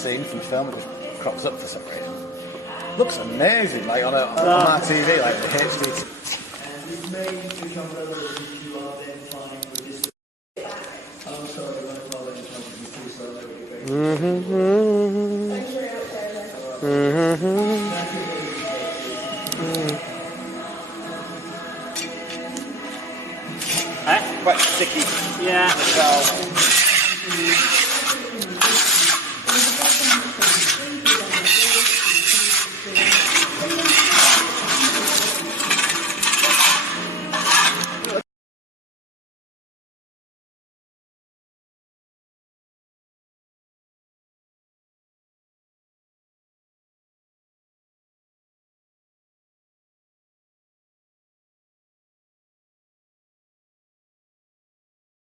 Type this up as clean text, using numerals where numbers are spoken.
scene from the film, it just crops up for some reason. Looks amazing, like on our TV, like the HD. And it may become relevant if you are then fine with this. I'm sorry, when I follow the company too, so that would be great. Quite sticky. Yeah. As well.